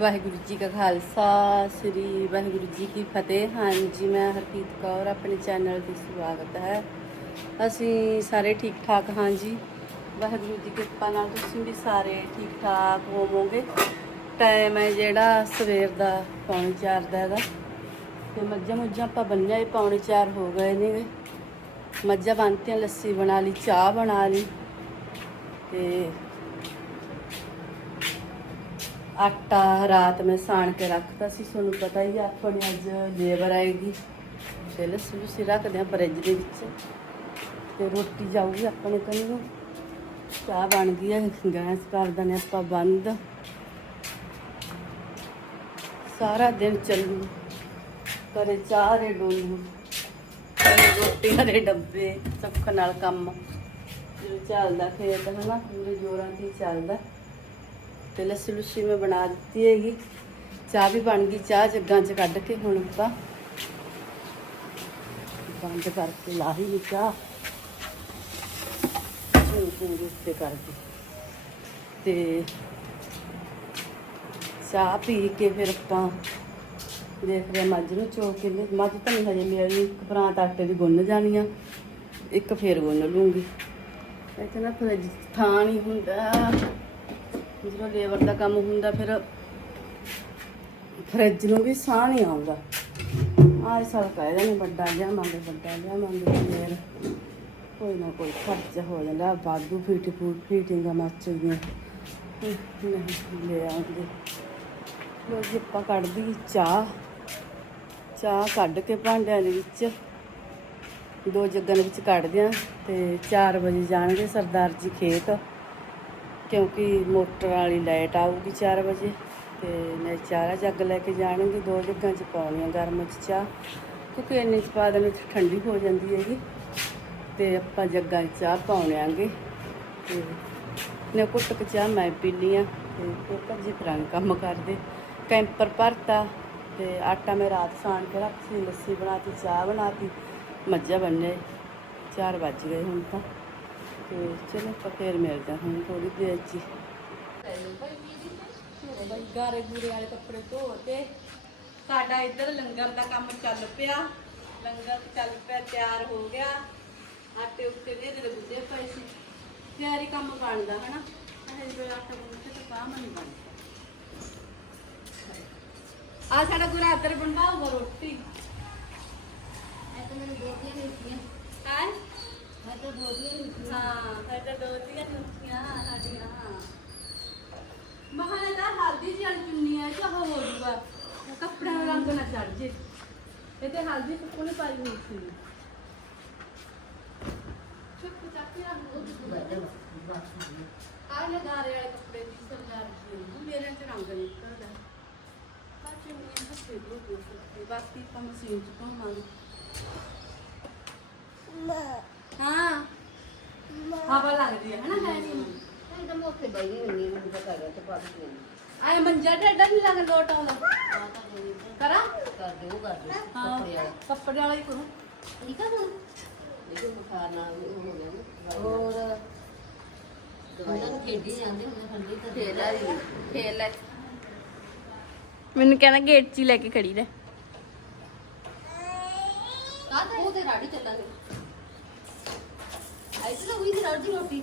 ਵਾਹਿਗੁਰੂ ਜੀ ਕਾ ਖਾਲਸਾ, ਸ੍ਰੀ ਵਾਹਿਗੁਰੂ ਜੀ ਕੀ ਫਤਿਹ। ਹਾਂਜੀ, ਮੈਂ ਹਰਪ੍ਰੀਤ ਕੌਰ, ਆਪਣੇ ਚੈਨਲ ਦੀ ਸਵਾਗਤ ਹੈ। ਅਸੀਂ ਸਾਰੇ ਠੀਕ ਠਾਕ ਹਾਂ ਜੀ ਵਾਹਿਗੁਰੂ ਜੀ ਕਿਰਪਾ ਨਾਲ ਤੁਸੀਂ ਵੀ ਸਾਰੇ ਠੀਕ ਠਾਕ ਹੋਵੋਗੇ। ਟਾਈਮ ਹੈ ਜਿਹੜਾ ਸਵੇਰ ਦਾ, ਪੌਣੇ ਚਾਰ ਦਾ ਹੈਗਾ। ਤੇ ਮੱਝਾਂ ਮੁੱਝਾਂ ਆਪਾਂ ਬੰਨਿਆ ਹੀ ਪੌਣੇ ਚਾਰ ਹੋ ਗਏ ਨੇ ਮੱਝਾਂ ਬੰਨਤੀਆਂ, ਲੱਸੀ ਬਣਾ ਲਈ, ਚਾਹ ਬਣਾ ਲਈ। ਤੇ ਆਟਾ ਰਾਤ ਮੈਂ ਸਾਣ ਕੇ ਰੱਖਤਾ ਸੀ, ਤੁਹਾਨੂੰ ਪਤਾ ਹੀ ਆ ਆਪਣੇ ਅੱਜ ਲੇਬਰ ਆਏਗੀ। ਤੇ ਲੱਸੀ ਲੁੱਸੀ ਰੱਖਦੇ ਆ ਫਰਿੱਜ ਦੇ ਵਿੱਚ। ਤੇ ਰੋਟੀ ਜਾਊਗੀ ਆਪਣੇ ਕੰਨ ਨੂੰ। ਚਾਹ ਬਣ ਗਈ ਹੈ ਗੈਸ ਕਰ ਦਨੇ ਆਪਾਂ ਬੰਦ। ਸਾਰਾ ਦਿਨ ਚੱਲੂ। ਕਰੇ ਚਾਹ ਰੇ ਡੋਲੂ ਰੋਟੀਆਂ ਦੇ ਡੱਬੇ, ਸੁੱਖ ਨਾਲ ਕੰਮ। ਜੋ ਚੱਲਦਾ ਖੇਤ ਹਨਾ, ਪੂਰੇ ਜੋਰਾਂ ਤੇ ਚੱਲਦਾ। ਤੇ ਲੱਸੀ ਲੁੱਸੀ ਮੈਂ ਬਣਾ ਦਿੱਤੀ ਹੈਗੀ। ਚਾਹ ਵੀ ਬਣ ਗਈ, ਚਾਹ ਜੱਗਾਂ 'ਚ ਕੱਢ ਕੇ ਹੁਣ ਆਪਾਂ ਬੰਦ ਕਰਕੇ ਲਾਹੀ ਨੀ ਚਾਹ। ਚੂੰ ਚੂੰ ਉੱਤੇ ਕਰਕੇ। ਤੇ ਚਾਹ ਪੀ ਕੇ ਫਿਰ ਆਪਾਂ ਦੇਖਦੇ ਰਹੇ ਮੱਝ ਨੂੰ ਚੋ ਕੇ ਮੱਝ ਤਾਂ ਨਹੀਂ ਹਜੇ ਮੇਰੀ ਇੱਕ ਪਰਾਂਤ ਆਟੇ ਦੀ ਗੁੰਨ ਜਾਣੀ ਆ। ਇੱਕ ਫੇਰ ਗੁੰਨ ਲੂੰਗੀ। ਇੱਥੇ ਨਾ ਫਰਿੱਜ ਥਾਂ ਨਹੀਂ ਹੁੰਦਾ। ਜਦੋਂ ਲੇਬਰ ਦਾ ਕੰਮ ਹੁੰਦਾ ਫਿਰ ਫਰਿੱਜ ਨੂੰ ਵੀ ਸਾਹ ਨਹੀਂ ਆਉਂਦਾ। ਆਹ ਸਾਲ ਕਾਇਦਾ ਨਹੀਂ ਵੱਡਾ ਜਿਹਾ ਲਿਆਵਾਂਗੇ, ਵੱਡਾ ਜਿਹਾ ਲਿਆਵਾਂਗੇ, ਫੇਰ ਕੋਈ ਨਾ ਕੋਈ ਖਰਚ ਹੋ ਜਾਂਦਾ ਬਾਦੂ ਫੀਟ ਫੂਟ ਫੀਟਿੰਗਾਂ ਮੱਚ ਗਈਆਂ। ਨਹੀਂ ਲੈ ਆਉਂਦੇ। ਲੋ ਜੀ, ਆਪਾਂ ਕੱਢਦੀ ਚਾਹ। ਚਾਹ ਕੱਢ ਕੇ ਭਾਂਡਿਆਂ ਦੇ ਵਿੱਚ ਦੋ ਜੱਗਾਂ ਦੇ ਵਿੱਚ ਕੱਢਦੇ ਆ ਤੇ 4 ਵਜੇ ਜਾਣਗੇ ਸਰਦਾਰ ਜੀ ਖੇਤ। ਕਿਉਂਕਿ ਮੋਟਰ ਵਾਲੀ ਲਾਈਟ ਆਊਗੀ 4 ਵਜੇ ਤੇ ਮੈਂ ਚਾਰਾ ਜੱਗ ਲੈ ਕੇ ਜਾਣਗੇ, ਦੋ ਜੱਗਾਂ ਚ ਪਾਉਣੀਆਂ ਗਰਮ ਚ ਚਾਹ, ਕਿਉਂਕਿ ਇੰਨੇ ਚ ਪਾ ਦੇਣੇ ਚ ਠੰਡੀ ਹੋ ਜਾਂਦੀ ਹੈਗੀ। ਤੇ ਆਪਾਂ ਜੱਗਾਂ 'ਚ ਚਾਹ ਪਾਉਣਾਂਗੇ ਤੇ ਨੇ ਕੁੱਟ ਕੇ ਚਾਹ ਮੈਂ ਪੀਣੀ ਆ ਤੇ ਪੇਪਰ ਜੀ ਫਰਾਂ ਕੰਮ ਕਰਦੇ। ਕੈਂਪਰ ਭਰਤਾ ਤੇ ਆਟਾ ਮੈਂ ਰਾਤ ਸਾਣ ਕੇ ਰੱਖ ਸੀ, ਲੱਸੀ ਬਣਾਤੀ ਚਾਹ ਬਣਾਤੀ ਮੱਝਾਂ ਬੰਨੇ 4 ਵੱਜ ਗਏ ਹੁਣ ਤਾਂ। ਤੇ ਚਲੋ ਆਪਾਂ ਫੇਰ ਮਿਲਦੇ ਹਾਂ ਹੁਣ ਥੋੜੀ ਦੇਰ ਚ ਹੀ। ਮੇਰੇ ਬਾਈ ਗਾਰੇ ਗੂਰੇ ਵਾਲੇ ਕੱਪੜੇ ਧੋ ਕੇ ਸਾਡਾ ਇੱਧਰ ਲੰਗਰ ਦਾ ਕੰਮ ਚੱਲ ਪਿਆ। ਲੰਗਰ ਚੱਲ ਪਿਆ ਤਿਆਰ ਹੋ ਗਿਆ। ਆਟੇ ਉੱਤੇ ਦੇ ਦੇ ਗੁੱਦੇ ਪਏ ਸੀ। ਤਿਆਰੀ ਕੰਮ ਬਣਦਾ ਹਨਾ? ਇਹ ਜਿਹੜਾ ਆਟਾ ਗੁੰਨ੍ਹ ਤੇ ਕੰਮ ਨਹੀਂ ਬਣਦਾ। ਆ ਸਾਡਾ ਗੁਰਾ ਇੱਧਰ ਬਣਵਾਊਗਾ ਰੋਟੀ। ਤਾਂ ਮੈਨੂੰ ਹੈ? ਮੈਂ ਤਾਂ ਦੋ ਤਿੰਨ ਹਾਂ ਸਾਡਾ ਦੋ ਤੀਆਂ ਨੁਕੀਆਂ ਸਾਡੀਆਂ ਮਹਾਨੇ ਦਾ ਹਲਦੀ ਜੀ ਵਾਲੀ ਚੁੰਨੀ ਹੈ ਚਾਹ ਹੋ ਜੂਗਾ ਉਹ ਕੱਪੜਿਆਂ ਰੰਗ ਨਾ ਚੜ ਜੇ ਇਹ ਤੇ ਹਲਦੀ ਸੁੱਕਣੀ ਪਾਈ ਹੋਈ ਸੀ ਚੁੱਪ ਚਾਪੀ ਰੰਗ ਉਹ ਆ ਲੈ ਵਾਲੇ ਕੱਪੜੇ ਦੀ ਸਰਦਾਰ ਜੀ ਮੇਰੇ ਚ ਰੰਗ ਨਿਕਲਦਾ ਬਾਕੀ ਮੈਂ ਹੱਥੇ ਦੋ ਦੋ ਬਾਕੀ ਆਪਾਂ ਮਸ਼ੀਨ ਚ ਪਾਵਾਂਗੇ ਹਾਂ। ਹਵਾ ਲੱਗਦੀ ਹੈ ਹਨਾ ਹੈ ਨਹੀਂ ਮੈਂ ਤਾਂ ਮੋਥੇ ਬੈਠੀ ਹੁੰਦੀ ਮੈਨੂੰ ਪਤਾ ਹੈਗਾ ਤੇ ਪਾ ਕੇ ਆਏ ਮੰਜਾ ਢੱਡਾ ਨਹੀਂ ਲੱਗ ਲੋਟ ਆਉਂਦਾ ਆ ਤਾਂ ਦੇ? ਕਰਾਂ? ਕਰ ਦਿਓ ਕਰ ਦਿਓ ਹਾਂ ਕੱਪੜੇ ਵਾਲਾ। ਕੱਪੜੇ ਵਾਲਾ ਹੀ ਕਰੂੰ। ਠੀਕ ਆ ਹੁਣ? ਦੇਖੋ ਬੁਖਾਰ ਨਾਲ ਉਹ ਹੋ ਗਿਆ ਨਾ। ਹੋਰ? ਦਵਾਈਆਂ ਨੂੰ ਖੇਡੀ ਜਾਂਦੇ ਹੁੰਦੇ ਠੰਡੀ ਤਾਂ ਖੇਲ ਲੈ ਖੇਲ ਲੈ। ਮੈਨੂੰ ਕਹਿੰਦਾ ਗੇਟ 'ਚ ਹੀ ਲੈ ਕੇ ਖੜੀ ਰਹਿ। ਕਾ ਤਾਂ ਉਹ ਤੇ ਰਾੜੀ ਚੱਲਾਂਗੇ। ਐਸੇ ਨਾ ਹੋਈ ਤੇ ਰਾੜੀ ਦੀ ਰੋਟੀ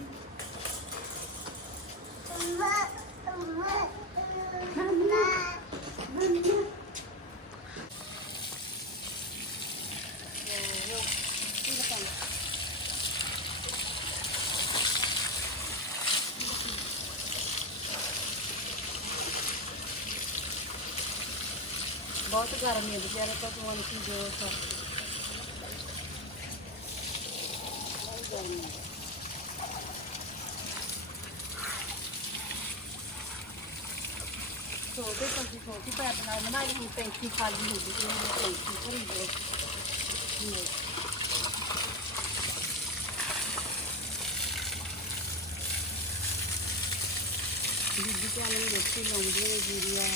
ਬਹੁਤ ਗਰਮੀ ਹੈ ਵਿਚਾਰੇ ਤਾਂ ਤੂੰ ਅਨਕੀ ਜੋ ਸਰ ਛੋਟੇ ਪੰਛੀ ਛੋਟੀ ਪੈਪ ਨਾਲ ਬਣਾਈ ਹੁਣ ਟੈਂਕੀ ਖਾਲੀ ਹੋ ਗਈ ਤੇ ਹੁਣ ਟੈਂਕੀ ਭਰੀ ਗਈ ਬੀਬੀ ਚਾਲ ਨੂੰ ਰੋਟੀ ਲਾਉਂਦੀ ਹੈ ਜੀਰੀਆ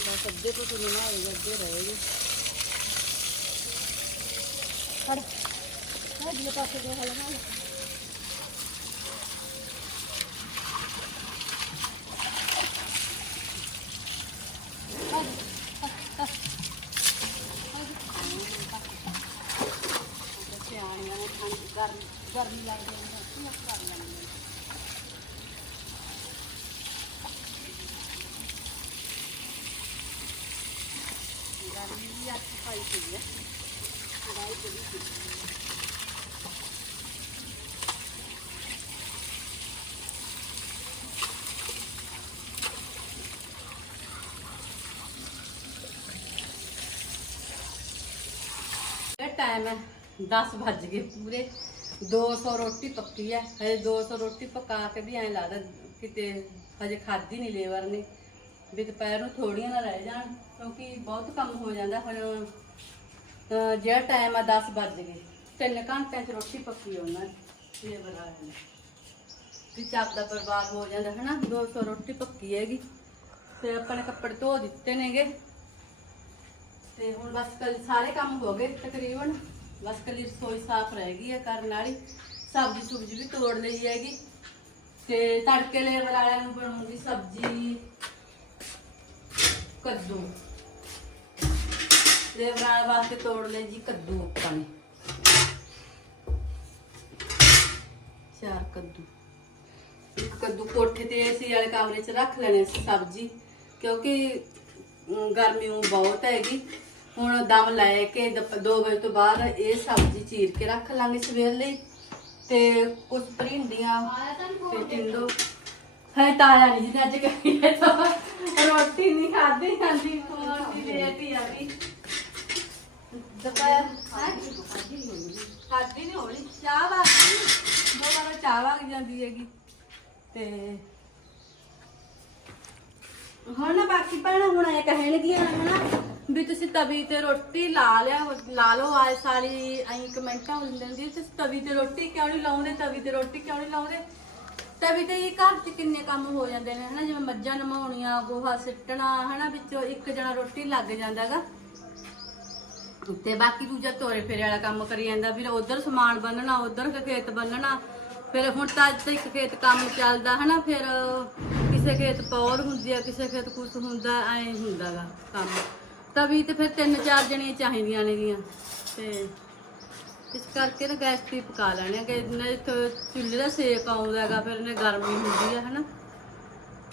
ਬਸ ਅੱਧੇ ਤੋਂ ਤੁਹਾਨੂੰ ਨਾ ਆਏਗਾ ਅੱਧੇ ਰਹੇਗੇ ਫੜ Hadi lepas dia halang-halang. गर्मी लग रही है गर्मी अच्छी पाई हुई है ਟਾਈਮ ਹੈ। 10 ਵੱਜ ਗਏ ਪੂਰੇ। 200 ਰੋਟੀ ਪੱਕੀ ਹੈ। ਹਜੇ 200 ਰੋਟੀ ਪਕਾ ਕੇ ਵੀ ਐਂ ਲੱਗਦਾ ਕਿਤੇ ਹਜੇ ਖਾਧੀ ਨਹੀਂ ਲੇਬਰ ਨੇ। ਵੀ ਦੁਪਹਿਰ ਨੂੰ ਥੋੜੀਆਂ ਨਾ ਰਹਿ ਜਾਣ, ਕਿਉਂਕਿ ਬਹੁਤ ਕੰਮ ਹੋ ਜਾਂਦਾ ਹੁਣ। ਜਿਹੜਾ ਟਾਈਮ ਆ 10 ਵੱਜ ਗਏ। ਤਿੰਨ ਘੰਟਿਆਂ 'ਚ ਰੋਟੀ ਪੱਕੀ ਉਹਨਾਂ ਦੀ। ਲੇਬਰ ਵਾਲਿਆਂ ਨੇ ਵੀ ਚੱਕ ਦਾ ਬਰਬਾਦ ਹੋ ਜਾਂਦਾ ਹੈ ਨਾ 200 ਰੋਟੀ ਪੱਕੀ ਹੈਗੀ। ਤੇ ਆਪਣੇ ਕੱਪੜੇ ਧੋ ਦਿੱਤੇ ਨੇਗੇ। ਤੇ ਹੁਣ ਬਸ ਕੱਲ ਸਾਰੇ ਕੰਮ ਹੋ ਗਏ ਤਕਰੀਬਨ। ਬਸ ਕੱਲੀ ਰਸੋਈ ਸਾਫ਼ ਰਹਿ ਗਈ ਹੈ ਕਰਨ ਵਾਲੀ। ਸਬਜ਼ੀ ਸੁਬਜ਼ੀ ਵੀ ਤੋੜ ਲਈ ਹੈਗੀ। ਤੇ ਤੜਕੇ ਲੇਬਰ ਵਾਲਿਆਂ ਨੂੰ ਬਣਾਉਂਗੀ ਸਬਜ਼ੀ। ਕੱਦੂ। ਲੇਬਰ ਵਾਲੇ ਵਾਸਤੇ ਤੋੜ ਲਈ ਜੀ ਕੱਦੂ ਆਪਾਂ ਨੇ। ਚਾਰ ਕੱਦੂ। ਇੱਕ ਕੱਦੂ ਕੋਠੇ ਤੇ ਏਸੀ ਵਾਲੇ ਕਮਰੇ 'ਚ ਰੱਖ ਲੈਣੇ ਸੀ ਸਬਜ਼ੀ। ਕਿਉਂਕਿ ਗਰਮੀ ਬਹੁਤ ਹੈਗੀ। ਹੁਣ ਦਮ ਲੈ ਕੇ 2 ਵਜੇ ਤੋਂ ਬਾਅਦ ਇਹ ਸਬਜ਼ੀ ਚੀਰ ਕੇ ਰੱਖ ਲਾਂਗੇ ਸਵੇਰ ਲਈ। ਤੇ ਕੁਝ ਭਰਿੰਡੀਆਂ ਤੇ ਟਿੰਡੋ। ਹੈ ਤਾਇਆ ਨਹੀਂ ਜਿਹਨੇ ਅੱਜ ਕਹੀ ਤਾਂ ਰੋਟੀ ਨਹੀਂ ਖਾਦੀ ਜਾਂਦੀ ਰੋਟੀ ਲੇਟ ਹੀ ਆ ਵੀ ਦੁਪਹਿਰ ਖਾਦੀ ਨਹੀਂ ਹੋਣੀ। ਚਾਹ ਵਾਗੀ ਦੋ ਵਾਰ ਚਾਹ ਵਗ ਜਾਂਦੀ ਹੈਗੀ। ਤੇ ਹੁਣ ਨਾ ਬਾਕੀ ਭੈਣਾਂ ਹੁਣ ਇਹ ਕਹਿਣਗੀਆਂ ਹਨਾ ਵੀ ਤੁਸੀਂ ਤਵੀ ਤੇ ਰੋਟੀ ਲਾ ਲਿਆ, ਲਾ ਲਓ ਆਏ ਸਾਲੀ, ਐਂ ਕਮੈਂਟਾਂ ਹੁੰਦੇ ਨੇ, ਤੁਸੀਂ ਤਵੀ ਤੇ ਰੋਟੀ ਕਿਉਂ ਨਹੀਂ ਲਾਉਂਦੇ, ਤਵੀ ਤੇ ਰੋਟੀ ਕਿਉਂ ਨਹੀਂ ਲਾਉਂਦੇ? ਤਵੀ ਤੇ ਇਹ ਘਰ 'ਚ ਕਿੰਨੇ ਕੰਮ ਹੋ ਜਾਂਦੇ ਨੇ ਹਨਾ, ਜਿਵੇਂ ਮੱਝਾਂ ਨਮਾਉਣੀਆਂ, ਗੋਹਾ ਸਿੱਟਣਾ ਹਨਾ, ਵਿੱਚੋਂ ਇੱਕ ਜਣਾ ਰੋਟੀ ਲੱਗ ਜਾਂਦਾਗਾ ਤੇ ਬਾਕੀ ਦੂਜਾ ਤੋਰੇ ਫੇਰੇ ਵਾਲਾ ਕੰਮ ਕਰੀ ਜਾਂਦਾ, ਫਿਰ ਉਧਰ ਸਮਾਨ ਬੰਨਣਾ, ਉਧਰ ਖੇਤ ਬੰਨਣਾ, ਫਿਰ ਹੁਣ ਤਾਂ ਅੱਜ ਤਾਂ ਇੱਕ ਖੇਤ ਕੰਮ ਚੱਲਦਾ ਹਨਾ, ਫਿਰ ਕਿਸੇ ਖੇਤ ਪੌਰ ਹੁੰਦੀ ਆ, ਕਿਸੇ ਖੇਤ ਕੁਛ ਹੁੰਦਾ, ਐ ਹੁੰਦਾਗਾ ਕੰਮ। ਤਵੀ ਤੇ ਫਿਰ ਤਿੰਨ ਚਾਰ ਜਣੀਆਂ ਚਾਹੀਦੀਆਂ ਨੇਗੀਆਂ, ਤੇ ਇਸ ਕਰਕੇ ਨਾ ਗੈਸ ਤੇ ਹੀ ਪਕਾ ਲੈਣੇ ਆ, ਕਿ ਨਾ ਇੱਥੇ ਚੁੱਲ੍ਹੇ ਦਾ ਸੇਕ ਆਉਂਦਾ ਹੈਗਾ ਫਿਰ ਇਹਨੇ ਗਰਮੀ ਹੁੰਦੀ ਆ, ਹਨਾ।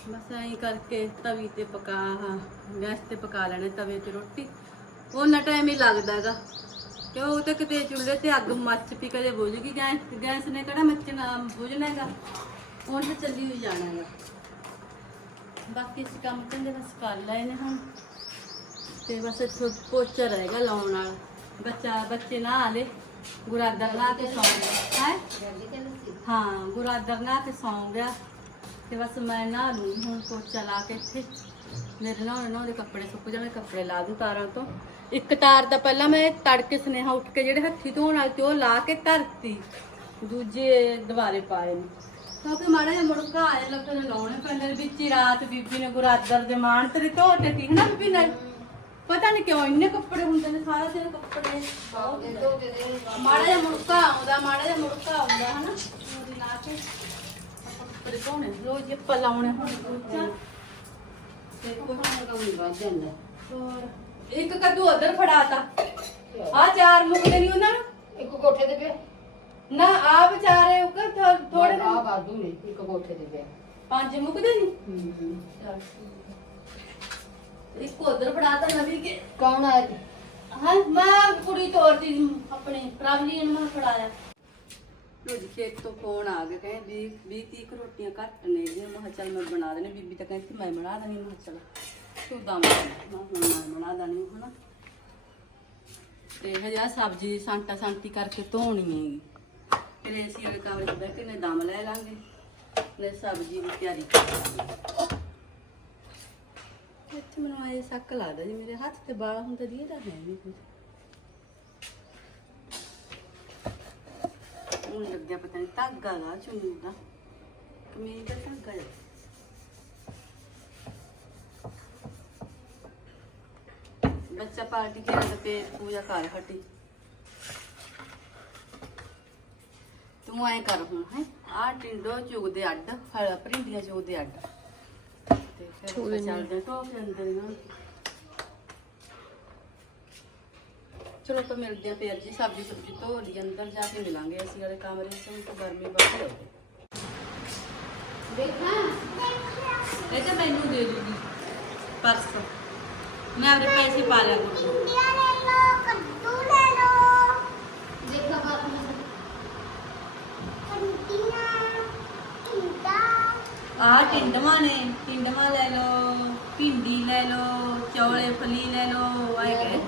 ਬਸ ਐਂ ਕਰਕੇ ਤਵੀ ਤੇ ਪਕਾ, ਹਾਂ, ਗੈਸ ਤੇ ਪਕਾ ਲੈਣੇ ਤਵੇ ਤੇ ਰੋਟੀ। ਉਹਨਾਂ ਟਾਈਮ ਹੀ ਲੱਗਦਾ ਹੈਗਾ ਕਿਉਂ ਉਹ ਤਾਂ ਕਿਤੇ ਚੁੱਲ੍ਹੇ ਤੇ ਅੱਗ ਮੱਚ ਪੀ ਕਦੇ ਬੁਝ ਗਈ, ਗੈਸ ਗੈਸ ਨੇ ਕਿਹੜਾ ਮੱਚਣਾ ਬੁਝਣਾ ਹੈਗਾ ਹੁਣ ਤੇ ਚੱਲੀ ਹੋਈ ਜਾਣਾ ਹੈਗਾ ਬਾਕੀ ਇਸ ਕੰਮ ਕਹਿੰਦੇ ਬਸ ਕਰ ਲਏ ਨੇ ਹੁਣ। ਤੇ ਬਸ ਇੱਥੋਂ ਪੋਚਾ ਰਹੇਗਾ ਲਾਉਣ ਵਾਲਾ। ਬੱਚਾ, ਬੱਚੇ ਨਾ ਆਲੇ ਗੁਰਾਦਰ ਨਾ ਕੇ ਸੌਂ ਗਿਆ। ਹੈ? ਹਾਂ, ਗੁਰਾਦਰ ਨਾ ਕੇ ਸੌਂ ਗਿਆ। ਤੇ ਬਸ ਮੈਂ ਨਾ ਲੂੰ ਹੁਣ ਪੋਚਾ ਲਾ ਕੇ ਇੱਥੇ। ਮੇਰੇ ਨਾਲ ਉਹਨਾਂ ਦੇ ਕੱਪੜੇ ਸੁੱਕ ਜਾਣੇ, ਕੱਪੜੇ ਲਾ ਦੂੰ ਤਾਰਾਂ ਤੋਂ। ਇੱਕ ਤਾਰ ਦਾ ਪਹਿਲਾਂ ਮੈਂ ਤੜਕੇ ਸੁਨੇਹਾ ਉੱਠ ਕੇ ਜਿਹੜੇ ਹੱਥੀ ਧੋਣ ਵਾਲੇ ਤੇ ਉਹ ਲਾ ਕੇ ਧਰਤੀ। ਦੂਜੇ ਦੁਬਾਰੇ ਪਾਏ ਨੇ ਕਿਉਂਕਿ ਮਾੜਾ ਜਿਹਾ ਮੁੜਕਾ ਆਇਆ ਲੱਗ ਨੇ ਲਾਉਣੇ ਪੈਂਦੇ ਨੇ ਵਿੱਚ ਹੀ ਰਾਤ ਬੀਬੀ ਨੇ ਗੁਰਾਦਰ ਦੇ ਮਾਣ ਤੇ ਧੋ ਤੀ ਹਨਾ ਬੀਬੀ ਨੇ ਪਤਾ ਨਹੀਂ ਕਿਉਂ ਇੰਨੇ ਕੱਪੜੇ ਹੁੰਦੇ ਨੇ, ਸਾਰਾ ਦਿਨ ਕੱਪੜੇ ਬਹੁਤ ਹੁੰਦੇ ਨੇ। ਮਾੜਾ ਜਿਹਾ ਮੁੜਕਾ ਆਉਂਦਾ, ਮਾੜਾ ਜਿਹਾ ਮੁੜਕਾ ਆਉਂਦਾ, ਹਨਾ? ਉਹਦੀ ਲਾ ਕੇ ਆਪਾਂ ਕੱਪੜੇ ਧੋਣੇ, ਰੋਜ਼ ਆਪਾਂ ਲਾਉਣੇ ਹੁਣ ਪੋਚਾ ਤੇ ਕੋਈ ਹੋਰ, ਇੱਕ ਕੱਦੂ ਉਧਰ ਫੜਾਤਾ। ਆ ਚਾਰ ਮੁਕਦੇ ਨਹੀਂ ਉਹਨਾਂ ਨੂੰ। ਇੱਕ ਕੋਠੇ ਤੇ ਪਿਆ। ਨਾ ਆ ਵਿਚਾਰੇ ਉਹ ਥੋੜੇ ਆ ਬਾਦੂ ਨੇ ਇੱਕ ਕੋਠੇ ਤੇ ਪਿਆ ਪੰਜ ਮੁਕਦੇ ਨਹੀਂ ਇੱਕ ਉਧਰ ਫੜਾਤਾ ਨਵੀਂ ਕੇ ਕੌਣ ਆਇਆ ਹਾਂ ਮੈਂ ਕੁੜੀ ਤੋਰਦੀ ਆਪਣੇ ਪ੍ਰਭਲੀ ਨੂੰ ਮੈਂ ਫੜਾਇਆ। ਰੋਜ਼ ਖੇਤ ਤੋਂ ਫੋਨ ਆ ਗਿਆ ਕਹਿੰਦੇ 20 30 ਰੋਟੀਆਂ ਘੱਟ ਨੇ ਜੀ। ਮੈਂ ਚੱਲ ਮੈਂ ਬਣਾ ਦੇਣੀ ਬੀਬੀ ਤਾਂ ਕਹਿੰਦੀ ਮੈਂ ਬਣਾ ਦੇਣੀ ਮੈਂ ਚੱਲ ਤੂੰ ਦਮ ਮੈਂ ਬਣਾ ਦੇਣੀ ਹਨਾ। ਤੇ ਹਜੇ ਸਬਜ਼ੀ ਸੰਟਾ ਸੰਟੀ ਕਰਕੇ ਧੋਣੀ ਹੈਗੀ। ਫਿਰ ਅਸੀਂ ਵਾਲੇ ਕਮਰੇ 'ਚ ਕੇ ਨੇ ਦਮ ਲੈ ਲਾਂਗੇ ਨੇ ਸਬਜ਼ੀ ਦੀ ਤਿਆਰੀ ਕਰਾਂਗੇ ਇੱਥੇ ਮੈਨੂੰ ਆਏ ਸੱਕ ਲੱਗਦਾ ਜੀ, ਮੇਰੇ ਹੱਥ ਤੇ ਬਾਲ ਹੁੰਦਾ ਦੀ ਇਹਦਾ ਹੈ ਨਹੀਂ ਕੁਝ ਉਹ ਲੱਗਿਆ ਪਤਾ ਨਹੀਂ ਧਾਗਾ ਦਾ ਚੁੰਨੀ ਦਾ। ਕਮੀਜ਼ ਦਾ ਧਾਗਾ ਜਿਹਾ। ਬੱਚਾ ਪਾਰਟੀ ਕੇ ਆਂਦਾ ਤੇ ਪੂਜਾ ਕਰ ਹਟੀ। ਤੂੰ ਐ ਕਰ ਹੁਣ ਹੈ। ਆ ਟਿੰਡੋ ਚੁਗਦੇ ਅੱਡ ਫਲ ਭਰਿੰਡੀਆਂ ਚੁਗਦੇ ਅੱਡ। ਤੇ ਫਿਰ ਆਪਾਂ ਚੱਲਦੇ ਹਾਂ ਟੋਪ ਦੇ ਅੰਦਰ ਨਾ ਚਲੋ ਤਾਂ ਮਿਲਦੇ ਆ ਫਿਰ ਜੀ ਸਬਜ਼ੀ ਸੁਬਜ਼ੀ ਧੋ ਲਈ ਅੰਦਰ ਜਾ ਕੇ ਮਿਲਾਂਗੇ ਅਸੀਂ ਵਾਲੇ ਕਮਰੇ 'ਚ ਹੁਣ ਤਾਂ ਗਰਮੀ ਬਹੁਤ ਹੋ ਗਈ। ਦੇਖਾਂ। ਇਹ ਤਾਂ ਮੈਨੂੰ ਦੇ ਦੂਗੀ ਪਰਸ। ਮੈਂ ਆਪਣੇ ਪੈਸੇ ਪਾ ਲਿਆ। ਇੰਡੀਆ ਲੈ ਕੱਦੂ ਲੈ ਲਓ ਦੇਖਾ ਬਾਤ ਮੈਂ ਕੰਟੀਆਂ ਇੰਦਾ ਆ ਟਿੰਡਵਾਂ ਨੇ ਟਿੰਡਵਾਂ ਲੈ ਲਓ ਭਿੰਡੀ ਲੈ ਲਓ ਚੌਲੇ ਫਲੀ ਲੈ ਲਓ ਆਏ ਕਹੇ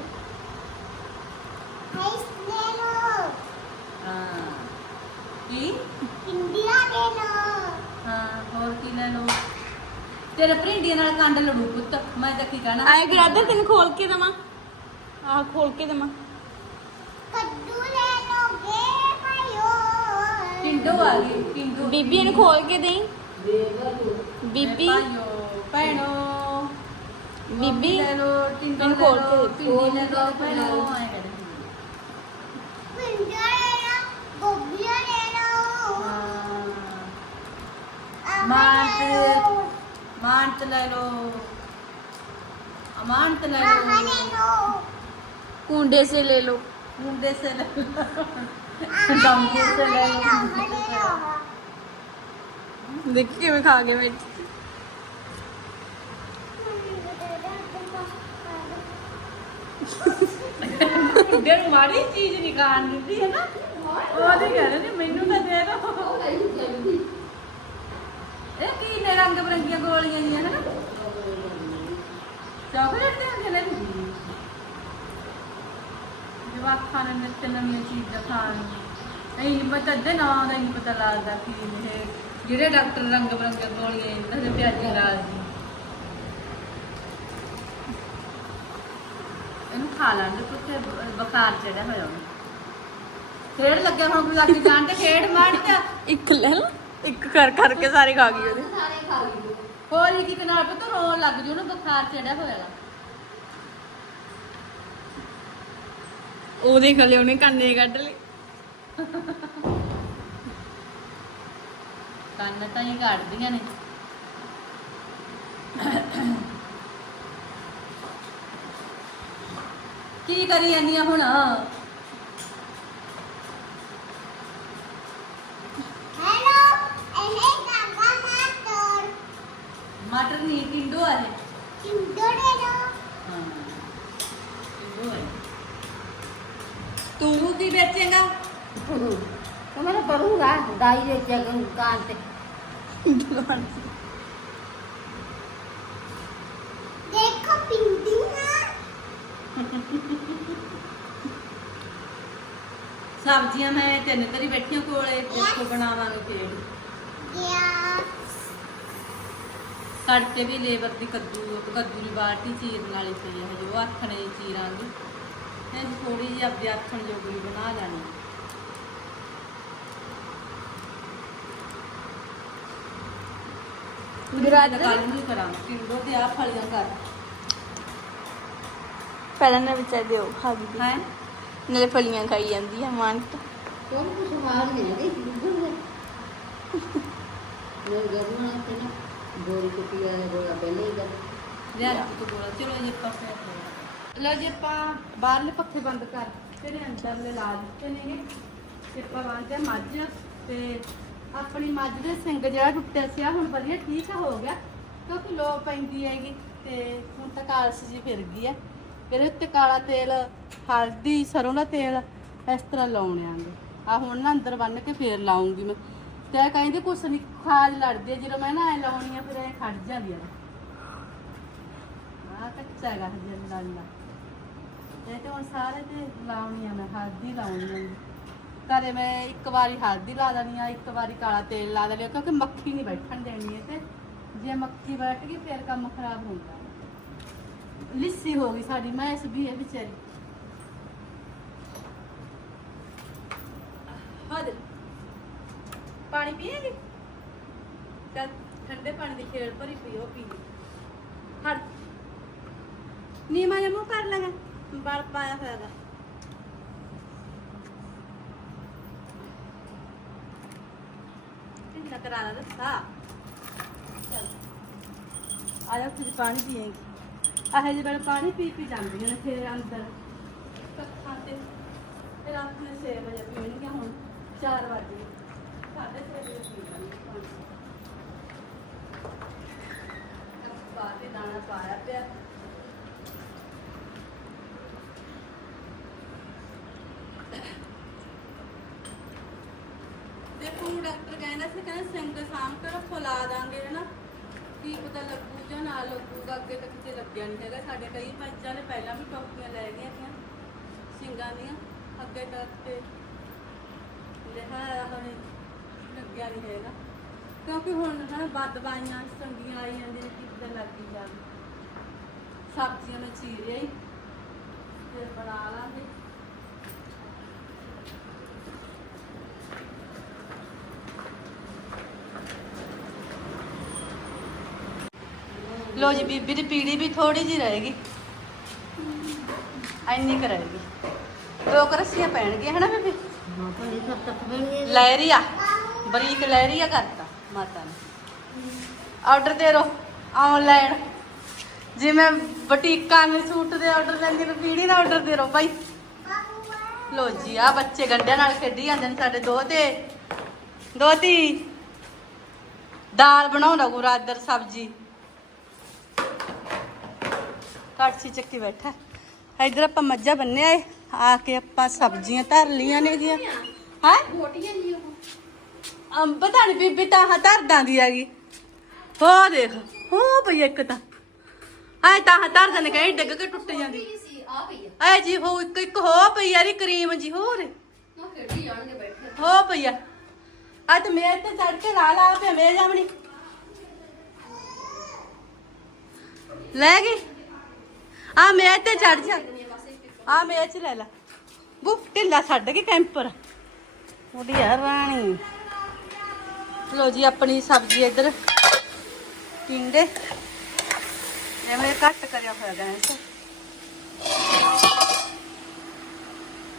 ਹਾਈਸ ਲੈ ਲਓ। ਹਾਂ। ਕੀ? ਇੰਡੀਆ ਲੈ ਲਓ। ਹਾਂ ਹੋਰ ਕੀ ਲੈ ਲਓ? ਤੇਰੇ ਭਿੰਡੀਆਂ ਨਾਲ ਕੰਡ ਲੜੂ ਪੁੱਤ ਮੈਂ ਤਾਂ ਕੀ ਕਹਿਣਾ? ਆਏ ਗਰਾਦਰ ਤੈਨੂੰ ਖੋਲ ਕੇ ਦਵਾਂ। ਆਹ ਖੋਲ ਕੇ ਦਵਾਂ। ਕੱਦੂ ਲੈ ਲੋਗੇ ਭਾਈਓ ਟਿੰਡੋ ਆ ਗਈ ਟਿੰਡੋ ਬੀਬੀ ਇਹਨੂੰ ਖੋਲ ਕੇ ਦੇਈ। ਬੀਬੀ ਭਾਈਓ ਭੈਣੋ ਬੀਬੀ ਲੈ ਲਓ ਟਿੰਡੋ ਮੈਨੂੰ ਲੈ ਖੋਲ ਲਓ ਕੇ ਭਿੰਡੀ ਲੈ ਲਓ ਭੈਣੋ ਆਏ ਕਹਿੰਦੇ ਪਿੰਡਾ ਦੇਖੀ ਕਿਵੇਂ ਖਾ ਕੇ ਮੈਂ। ਮੁੰਡੇ ਨੂੰ ਚੀਜ਼ ਨਹੀਂ ਖਾਣ ਦਿੰਦੀ, ਹੈ ਨਾ? ਉਹ ਤੇ ਕਹਿੰਦੇ ਨੇ, ਮੈਨੂੰ ਤਾਂ ਦੇ ਦੋ। ਇਹ ਕੀ ਨੇ ਰੰਗ ਬਰੰਗੀਆਂ ਗੋਲੀਆਂ ਜੀਆਂ, ਹੈ ਨਾ? ਚਾਕਲੇਟ ਦੇ ਹੁੰਦੇ ਨੇ। ਜਵਾਕਾਂ ਨੇ ਨਿੱਤ ਨਵੀਆਂ ਚੀਜ਼ਾਂ ਖਾਣ ਨਹੀਂ ਨਹੀਂ ਪਤਾ ਦੇ ਨਾ ਦਾ ਨਹੀਂ ਪਤਾ ਲੱਗਦਾ ਕੀ ਇਹ। ਜਿਹੜੇ ਡਾਕਟਰ ਰੰਗ ਬਰੰਗੀਆਂ ਗੋਲੀਆਂ ਇਹਨਾਂ ਦੇ ਪਿਆਜੀ ਲਾਲ ਜੀ ਇਹਨੂੰ ਖਾ ਲੈਂਦੇ ਕੁੱਤੇ ਬੁਖਾਰ ਚੜਿਆ ਹੋਇਆ ਉਹਨੂੰ। ਖੇਡ ਲੱਗਿਆ ਹੁਣ ਲੱਗ ਜਾਣ ਤੇ ਖੇਡ ਮਾਰ ਤੇ। ਇੱਕ ਲੈ ਲਾ ਇੱਕ ਕਰ ਕਰਕੇ ਸਾਰੇ ਖਾ ਗਈ ਉਹਦੇ। ਸਾਰੇ ਖਾ ਲਈ ਹੋਰ ਇੱਕ ਨਾਲ ਪਤਾ ਰੋਣ ਲੱਗ ਜੂ ਉਹਨੂੰ ਬੁਖਾਰ ਚੜਿਆ ਹੋਇਆ ਵਾ। ਉਹਦੇ ਖਲੇ ਉਹਨੇ ਕੰਨੇ ਕੱਢ ਲਏ। ਕੰਨ ਤਾਂ ਹੀ ਕੱਢਦੀਆਂ ਨੇ। ਕੀ ਕਰੀ ਜਾਂਦੀਆਂ ਹੁਣ? ਦਾਈ ਵੇਚਿਆ ਗਈ ਦੁਕਾਨ ਤੇ। ਦੇਖੋ ਪਿੰਡੀਆਂ। ਸਬਜ਼ੀਆਂ ਮੈਂ ਤਿੰਨ ਤਰੀ ਬੈਠੀਆਂ ਕੋਲੇ ਦੇਖੋ ਬਣਾਵਾਂਗੇ ਫੇਰ। ਗਿਆ ਤੜਕੇ ਵੀ ਲੇਬਰ ਦੀ ਕੱਦੂ ਕੱਦੂ ਦੀ ਬਾਲਟੀ ਚੀਰਨ ਵਾਲੀ ਪਈ ਹੈ ਜੋ ਆਥਣੇ ਚੀਰਾਂਗੇ। ਤੇ ਥੋੜੀ ਜਿਹੀ ਆਪਦੇ ਆਥਣ ਜੋਗੀ ਬਣਾ ਲੈਣੀ। ਗੁਰਾਦ ਕੱਲ ਨੂੰ ਕਰਾਂ ਪਿੰਡੋ ਤੇ ਆ ਫਲੀਆਂ ਕਰ ਪਹਿਲਾਂ ਨਾ ਵਿਚਾਰ ਦਿਓ ਖਾਗੀ ਦੀ ਹੈ? ਨਾਲੇ ਫਲੀਆਂ ਖਾਈ ਜਾਂਦੀ ਹੈ ਮਾਨ ਤਾਂ। ਕੋਈ ਕੁਛ ਹਾਲ ਨਹੀਂ ਹੈ ਗੁੱਗਲ ਦੇ ਮੇਰੇ ਗਰਮਾ ਤੇ ਨਾ ਗੋਰੀ ਕੁੱਟੀ ਆ ਗੋਰਾ ਪਹਿਲੇ ਹੀ ਕਰ। ਯਾਰ ਤੂੰ ਗੋਰਾ ਚਲੋ ਜੇ ਪਾਸੇ ਲੈ ਜੇ ਆਪਾਂ ਬਾਹਰਲੇ ਪੱਖੇ ਬੰਦ ਕਰ ਤੇਰੇ ਅੰਦਰਲੇ ਲਾ ਦਿੱਤੇ ਨੇਗੇ। ਤੇ ਆਪਾਂ ਬਾਹਰ ਤੇ ਮੱਝ ਤੇ ਆਪਣੀ ਮੱਝ ਦੇ ਸਿੰਗ ਜਿਹੜਾ ਟੁੱਟਿਆ ਸੀ ਹੁਣ ਵਧੀਆ ਠੀਕ ਹੋ ਗਿਆ। ਕਿਉਂਕਿ ਲੋ ਪੈਂਦੀ ਹੈਗੀ ਤੇ ਹੁਣ ਤਾਂ ਕਾਲਸ ਜੀ ਫਿਰ ਗਈ ਹੈ ਇਹਦੇ ਉੱਤੇ ਕਾਲਾ ਤੇਲ, ਹਲਦੀ, ਸਰੋਂ ਦਾ ਤੇਲ ਇਸ ਤਰ੍ਹਾਂ ਲਾਉਣੇ ਆਂਗੇ ਆ ਹੁਣ ਨਾ ਅੰਦਰ ਬੰਨ ਕੇ ਫੇਰ ਲਾਉਂਗੀ ਮੈਂ। ਤੇ ਇਹ ਕਹਿੰਦੇ ਕੁਛ ਨਹੀਂ ਖਾਜ ਲੜਦੀ ਹੈ ਜਦੋਂ ਮੈਂ ਨਾ ਐ ਲਾਉਣੀ ਆ, ਫਿਰ ਐ ਖੜ ਜਾਂਦੀ ਆ। ਆ ਕੱਚਾ ਗਾ ਹਜੇ ਲਾਲਾ ਇਹ ਤੇ ਹੁਣ ਸਾਰੇ ਤੇ ਲਾਉਣੀ ਆ ਮੈਂ, ਹਲਦੀ ਲਾਉਣੀ ਆ। ਘਰੇ ਮੈਂ ਇੱਕ ਵਾਰੀ ਹਲਦੀ ਲਾ ਦੇਣੀ ਆ, ਇੱਕ ਵਾਰੀ ਕਾਲਾ ਤੇਲ ਲਾ ਦੇਣੀ ਆ, ਕਿਉਂਕਿ ਮੱਖੀ ਨਹੀਂ ਬੈਠਣ ਦੇਣੀ ਹੈ ਤੇ। ਜੇ ਮੱਖੀ ਬੈਠ ਗਈ, ਫਿਰ ਕੰਮ ਖਰਾਬ ਹੁੰਦਾ। ਲਿੱਸੀ ਹੋ ਗਈ ਸਾਡੀ ਮੈਸ ਵੀ ਹੈ ਵਿਚਾਰੀ। ਹਦ। ਪਾਣੀ ਪੀਏਗੀ ਚੱਲ, ਠੰਡੇ ਪਾਣੀ ਦੀ ਖੇੜ ਭਰੀ ਪੀਓ ਪੀ ਲਈ। ਹਟ ਨੀਮਾ ਜਿਹਾ ਕਰ ਲਗਾ ਬਲ ਪਾਇਆ ਹੋਇਆ ਦਾ ਕਿੰਨਾ ਕਰਾ ਲਾ ਦੱਸਾ ਚੱਲ। ਆ ਜਾ ਤੁਸੀਂ ਪਾਣੀ ਪੀਏਗੀ। ਆਹੇ ਜੇ ਬਲ ਪਾਣੀ ਪੀ ਪੀ ਜਾਂਦੀਆਂ ਨੇ ਫਿਰ ਅੰਦਰ। ਕੱਖਾਂ ਤੇ। ਫਿਰ ਰਾਤ ਨੂੰ 6 ਵਜੇ ਪੀਣਗੀਆਂ ਹੁਣ। 4 ਵਜੇ ਸਾਢੇ ਛੇ ਵਜੇ ਪੀ ਲੈਣਗੇ ਪਾਣੀ ਪਾ ਕੇ ਦਾਣਾ ਪਾਇਆ ਪਿਆ ਨੂੰ ਡਾਕਟਰ ਕਹਿੰਦਾ ਸੀ, ਕਹਿੰਦਾ ਸਿੰਗ ਸਾਂਭ ਕੇ ਰੱਖੋ ਦਾਂਗੇ, ਹਨਾ। ਕੀ ਪਤਾ ਲੱਗੂ ਜਾਂ ਨਾ ਲੱਗੂਗਾ, ਅੱਗੇ ਤੱਕ ਕਿਤੇ ਲੱਗਿਆ ਨਹੀਂ ਹੈਗਾ। ਸਾਡੇ ਕਈ ਬੱਚਿਆਂ ਨੇ ਪਹਿਲਾਂ ਵੀ ਟੋਪੀਆਂ ਲੈ ਗਈਆਂ ਸੀਆਂ, ਸਿੰਘਾਂ ਦੀਆਂ। ਅੱਗੇ ਤੱਕ ਤੇ ਲਿਹਾਇਆ ਹੁਣ ਲੱਗਿਆ ਨਹੀਂ ਹੈਗਾ। ਕਿਉਂਕਿ ਹੁਣ ਹਨਾ ਬਦਬਾਈਆਂ ਸੰਗੀਆਂ ਆਈ ਜਾਂਦੀਆਂ ਨੇ ਕੀ ਪਤਾ ਲੱਗ ਹੀ ਜਾਵੇ ਸਬਜ਼ੀਆਂ ਮੈਂ ਚੀਰਿਆ ਹੀ, ਫਿਰ ਬਣਾ ਲਾਂਗੇ। ਲੋ ਜੀ ਬੀਬੀ ਦੀ ਪੀੜੀ ਵੀ ਥੋੜੀ ਜੀ ਰਹੇਗੀ। ਐਨੀ ਕੁ ਰਹੇਗੀ। ਦੋ ਕੁ ਰੱਸੀਆਂ ਪੈਣਗੀਆਂ, ਹਨਾ ਬੀਬੀ? ਹਾਂ ਭਾਈ ਸਭ ਤੱਕ ਬਣ ਲਹਿਰੀਆ, ਬਰੀਕ ਲਹਿਰੀਆ ਕਰਤਾ ਮਾਤਾ ਨੇ। ਆਰਡਰ ਦੇ ਰੋ, ਆਨਲਾਈਨ। ਜਿਵੇਂ ਬਟੀਕਾਂ ਨੇ ਸੂਟ ਦੇ ਆਰਡਰ ਲੈਂਦੀ ਨੇ ਪੀੜੀ ਦਾ ਆਰਡਰ ਦੇ ਰੋ ਭਾਈ ਲੋ ਜੀ ਆ ਬੱਚੇ ਗੰਡਿਆਂ ਨਾਲ ਖੇਡੀ ਜਾਂਦੇ ਨੇ ਸਾਡੇ ਦੋ ਦੋਤੇ ਦੋਤੀ ਦਾਲ ਬਣਾਉਣਾ ਗੁਰਾਦਰ ਸਬਜੀ। ਕੜਛੀ ਚੱਕੀ ਬੈਠਾ। ਇਧਰ ਆਪਾਂ ਮੱਝਾਂ ਬੰਨਿਆ ਏ। ਆ ਕੇ ਆਪਾਂ ਸਬਜ਼ੀਆਂ ਧਰ ਲੀਆਂ ਨੇ ਗਿਆ ਹਾਂ? ਗੋਟੀਆਂ ਜੀ ਉਹ ਅੰਬ ਪਤਾ ਨਹੀਂ ਬੀਬੀ, ਤਾਂ ਹਾਂ ਧਰਦਾਂ ਦੀ ਹੈਗੀ। ਹੋ ਦੇਖ, ਹੋ ਪਈ ਇੱਕ ਤਾਂ। ਆਏ ਤਾਂ ਹਾਂ ਧਰਦਾਂ ਨੇ ਕਹੇ ਡਿੱਗ ਕੇ ਟੁੱਟ ਜਾਂਦੀ। ਸੀ ਆ ਪਈ ਆ ਐ ਜੀ, ਹੋ ਇੱਕ ਇੱਕ ਹੋ ਪਈ ਯਾਰੀ ਕਰੀਮ ਜੀ ਹੋ ਰੇ ਉਹ ਖੇਡੀ ਜਾਣਗੇ ਬੈਠੇ ਹੋ ਪਈ ਆ। ਆ ਤੇ ਮੇਰੇ ਤੇ ਚੜ ਕੇ ਲਾ ਲਾ ਪਿਆ ਮੇਰੇ ਜਾਮਣੀ ਲੈ ਗਈ। ਆ ਮੇਰੇ ਤੇ ਚੜ ਜਾ। ਆ ਮੇਰੇ ਚ ਲੈ ਲਾ। ਢਿੱਲਾ ਛੱਡ ਕੇ ਕੈਂਪਰ। ਉਹਦੀ ਆ ਰਾਣੀ। ਲੋ ਜੀ, ਆਪਣੀ ਸਬਜ਼ੀ ਇੱਧਰ। ਟਿੰਡੇ। ਐਵੇਂ ਘੱਟ ਕਰਿਆ ਹੋਇਆ ਗੈਸ।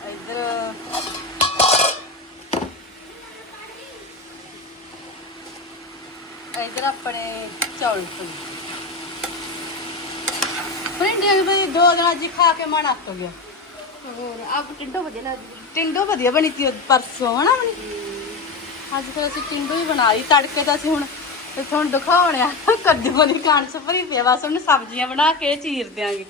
ਇੱਧਰ। ਇੱਧਰ ਆਪਣੇ ਚੌਲ। ਪਈ ਪ੍ਰਿੰਡੀਆਂ ਵੀ ਦੋ ਦਿਨਾਂ ਜੀ ਖਾ ਕੇ ਮਨ ਅੱਕ ਗਿਆ। ਹੋਰ ਆਪ ਕਿੰਡੋ ਵਜੇ ਲੱਗ ਟਿੰਡੋ ਵਧੀਆ ਬਣੀ ਤੀ ਪਰਸੋਂ ਹਨਾ ਬਣੀ? ਅੱਜ ਫਿਰ ਅਸੀਂ ਟਿੰਡੋ ਹੀ ਬਣਾਈ ਤੜਕੇ ਤਾਂ ਅਸੀਂ ਹੁਣ ਤੇ ਤੁਹਾਨੂੰ ਦਿਖਾਉਣਿਆ ਕੱਦੂ ਵਾਲੀ ਕਾਣ ਸਫਰੀ ਪਿਆ ਬਸ ਉਹਨੇ ਸਬਜ਼ੀਆਂ ਬਣਾ ਕੇ ਚੀਰ ਦਿਆਂਗੇ।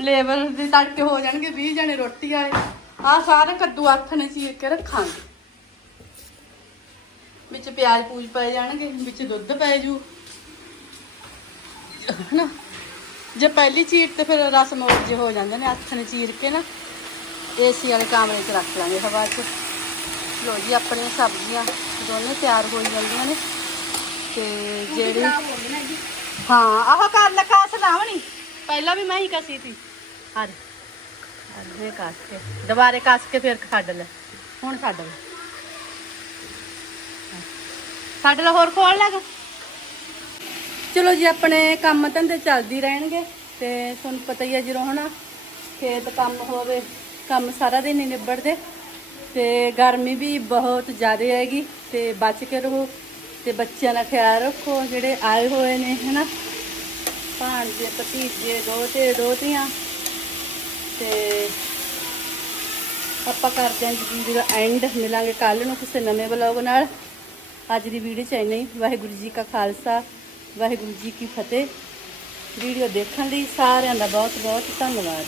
ਲੇਬਰ ਦੇ ਤੜਕੇ ਹੋ ਜਾਣਗੇ 20 ਜਣੇ ਰੋਟੀ ਵਾਲੇ। ਆ ਸਾਰਾ ਕੱਦੂ ਹੱਥ ਨੇ ਚੀਰ ਕੇ ਰੱਖਾਂਗੇ। ਵਿੱਚ ਪਿਆਜ਼ ਪੂਜ ਪਏ ਜਾਣਗੇ ਵਿੱਚ ਦੁੱਧ ਪੈ ਜੂ। ਹਨਾ? ਜੇ ਪਹਿਲੀ ਚੀਰ ਤੇ ਫਿਰ ਰਸ ਮੋੜ ਜੇ ਹੋ ਜਾਂਦੇ ਨੇ ਹੱਥ ਨੇ ਚੀਰ ਕੇ ਨਾ ਏਸੀ ਵਾਲੇ ਕਮਰੇ 'ਚ ਰੱਖ ਲਾਂਗੇ ਹਵਾ 'ਚ। ਲੋ ਜੀ ਆਪਣੀਆਂ ਸਬਜ਼ੀਆਂ ਦੋਨੇ ਤਿਆਰ ਹੋਈ ਜਾਂਦੀਆਂ ਨੇ। ਤੇ ਜਿਹੜੀ ਹਾਂ ਆਹ ਕਰ ਲੈ ਕਾਸ ਲਾਵਣੀ ਪਹਿਲਾਂ ਵੀ ਮੈਂ ਹੀ ਕਸੀ ਸੀ। ਆ ਦੇ ਦੇ ਕਾਸ ਕੇ ਦੁਬਾਰੇ ਕਾਸ ਕੇ ਫਿਰ ਛੱਡ ਲੈ। ਹੁਣ ਛੱਡ ਲੈ। ਛੱਡ ਲੈ ਹੋਰ ਖੋਲ ਲੈ ਚਲੋ ਜੀ, ਆਪਣੇ ਕੰਮ ਧੰਦੇ ਚੱਲਦੀ ਰਹਿਣਗੇ ਤੇ ਤੁਹਾਨੂੰ ਪਤਾ ਹੀ ਹੈ ਜਦੋਂ ਹਨਾ ਖੇਤ ਕੰਮ ਹੋਵੇ, ਕੰਮ ਸਾਰਾ ਦਿਨ ਹੀ ਨਿਬੜਦੇ ਤੇ ਗਰਮੀ ਵੀ ਬਹੁਤ ਜ਼ਿਆਦਾ ਹੈਗੀ ਤੇ ਬਚ ਕੇ ਰਹੋ ਤੇ ਬੱਚਿਆਂ ਦਾ ਖਿਆਲ ਰੱਖੋ, ਜਿਹੜੇ ਆਏ ਹੋਏ ਨੇ ਹਨਾ। ਭਾਣਜੇ, ਭਤੀਜੇ, ਦੋਤੇ, ਦੋਤੀਆਂ ਤੇ ਆਪਾਂ ਕਰਦੇ ਹਾਂ ਜੀ ਦਾ ਐਂਡ ਮਿਲਾਂਗੇ ਕੱਲ ਨੂੰ ਕਿਸੇ ਨਵੇਂ ਬਲੌਗ ਨਾਲ। ਅੱਜ ਦੀ ਵੀਡੀਓ ਚ ਇੰਨਾ ਹੀ। ਵਾਹਿਗੁਰੂ ਜੀ ਕਾ ਖਾਲਸਾ। ਵਾਹਿਗੁਰੂ ਜੀ ਕੀ ਫਤਿਹ। ਵੀਡੀਓ ਦੇਖਣ ਲਈ ਸਾਰਿਆਂ ਦਾ ਬਹੁਤ ਬਹੁਤ ਧੰਨਵਾਦ।